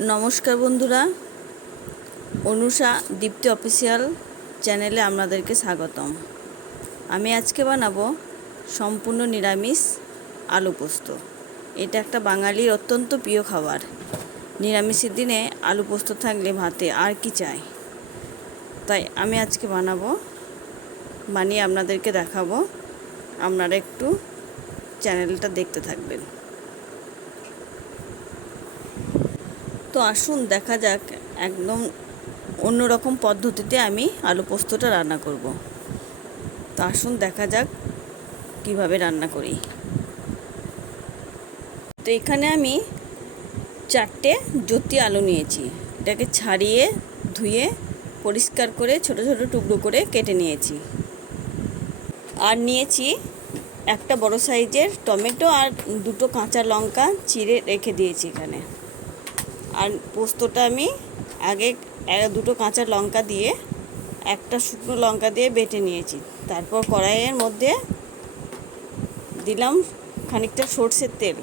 নমস্কার বন্ধুরা, অনুষা দীপ্তি অফিসিয়াল চ্যানেলে আপনাদেরকে স্বাগতম। আমি আজকে বানাবো সম্পূর্ণ নিরামিষ আলু পোস্ত। এটা একটা বাঙালির অত্যন্ত প্রিয় খাবার। নিরামিষের দিনে আলু পোস্ত থাকলে ভাতে আর কি চাই। তাই আমি আজকে বানিয়ে আপনাদেরকে দেখাবো। আপনারা একটু চ্যানেলটা দেখতে থাকবেন। তো আসুন দেখা যাক একদম অন্যরকম পদ্ধতিতে আমি আলু পোস্তটা রান্না করব। তো আসুন দেখা যাক কিভাবে রান্না করি। তো এখানে আমি 4টে জ্যোতি আলু নিয়েছি। এটাকে ছাড়িয়ে ধুয়ে পরিষ্কার করে ছোট ছোট টুকরো করে কেটে নিয়েছি। আর নিয়েছি একটা বড় সাইজের টমেটো আর 2টো কাঁচা লঙ্কা চিড়ে রেখে দিয়েছি এখানে। আর পোস্তটা আমি আগে 2টো কাঁচা লঙ্কা দিয়ে একটা শুকনো লঙ্কা দিয়ে বেটে নিয়েছি। তারপর কড়াইয়ের মধ্যে দিলাম খানিকটা সরষের তেল।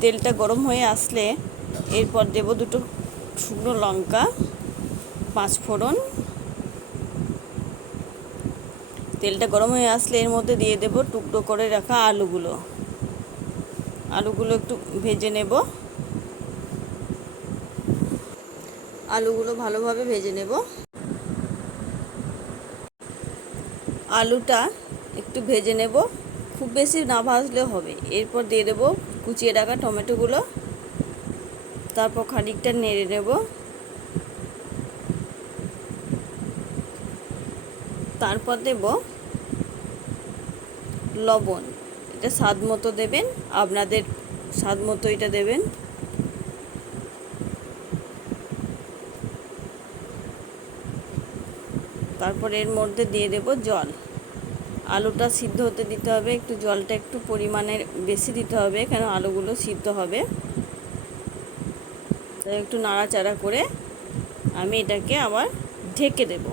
তেলটা গরম হয়ে আসলে এরপর দেব 2টো শুকনো লঙ্কা, 5 ফোড়ন। তেলটা গরম হয়ে আসলে এর মধ্যে দিয়ে দেব টুকরো করে রাখা আলুগুলো একটু ভেজে নেব। আলুগুলো ভালোভাবে ভেজে নেব। আলুটা একটু ভেজে নেব, খুব বেশি না ভাজলেও হবে। এরপর দিয়ে দেব কুচিয়ে রাখা টমেটোগুলো। তারপর খানিকটা নেড়ে নেব। তারপর দেব লবণ। এটা স্বাদ মতো দেবেন, আপনাদের স্বাদ মতো এটা দেবেন। তারপর এর মধ্যে দিয়ে দেব জল। আলুটা সিদ্ধ হতে দিতে হবে, একটু জলটা একটু পরিমাণের বেশি দিতে হবে, কেন আলুগুলো সিদ্ধ হবে। তাই একটু নাড়াচাড়া করে আমি এটাকে আবার ঢেকে দেব।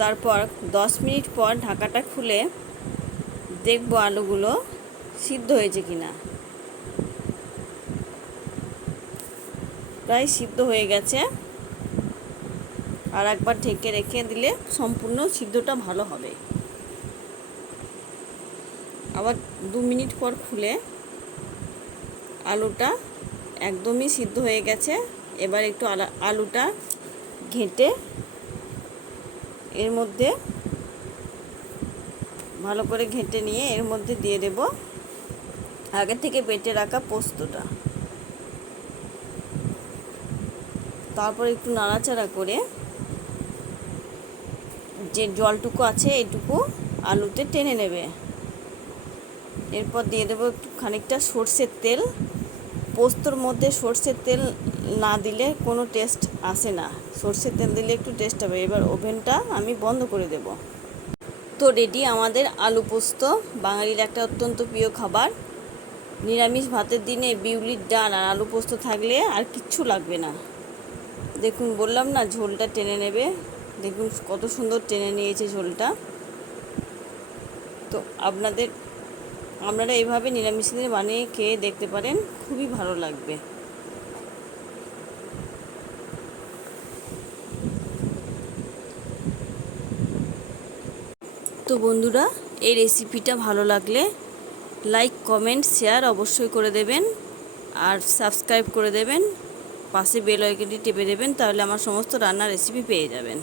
তারপর 10 মিনিট পর ঢাকাটা খুলে দেখব আলুগুলো সিদ্ধ হয়েছে কিনা। প্রায় সিদ্ধ হয়ে গেছে। আর একবার ঢেকে রেখে দিলে সম্পূর্ণ সিদ্ধটা ভালো হবে। আবার 2 মিনিট পর খুলে আলুটা একদমই সিদ্ধ হয়ে গেছে। এবার একটু আলুটা ঘেঁটে এর মধ্যে ভালো করে ঘেঁটে নিয়ে এর মধ্যে দিয়ে দেব আগে থেকে বেটে রাখা পোস্তটা। তারপর একটু নাড়াচাড়া করে যে জলটুকু আছে এইটুকু আলুতে টেনে নেবে। এরপর দিয়ে দেবো একটু খানিকটা সর্ষের তেল। পোস্তর মধ্যে সর্ষের তেল না দিলে কোনো টেস্ট আসে না, সর্ষের তেল দিলে একটু টেস্ট হবে। এবার ওভেনটা আমি বন্ধ করে দেব। তো রেডি আমাদের আলু পোস্ত, বাঙালির একটা অত্যন্ত প্রিয় খাবার। নিরামিষ ভাতের দিনে বিউলির ডাল আর আলু পোস্ত থাকলে আর কিচ্ছু লাগবে না। দেখুন, বললাম না ঝোলটা টেনে নেবে। দেখুন কত সুন্দর টেনে নিয়েছে ঝোলটা। তো আপনারা এইভাবে নিরামিষ দিনে বানিয়ে খেয়ে দেখতে পারেন, খুবই ভালো লাগবে। তো বন্ধুরা, এই রেসিপিটা ভালো লাগলে লাইক, কমেন্ট, শেয়ার অবশ্যই করে দেবেন। আর সাবস্ক্রাইব করে দেবেন। পাশে বেল আইকনটি টিপে দেবেন, তাহলে আমার সমস্ত রান্নার রেসিপি পেয়ে যাবেন।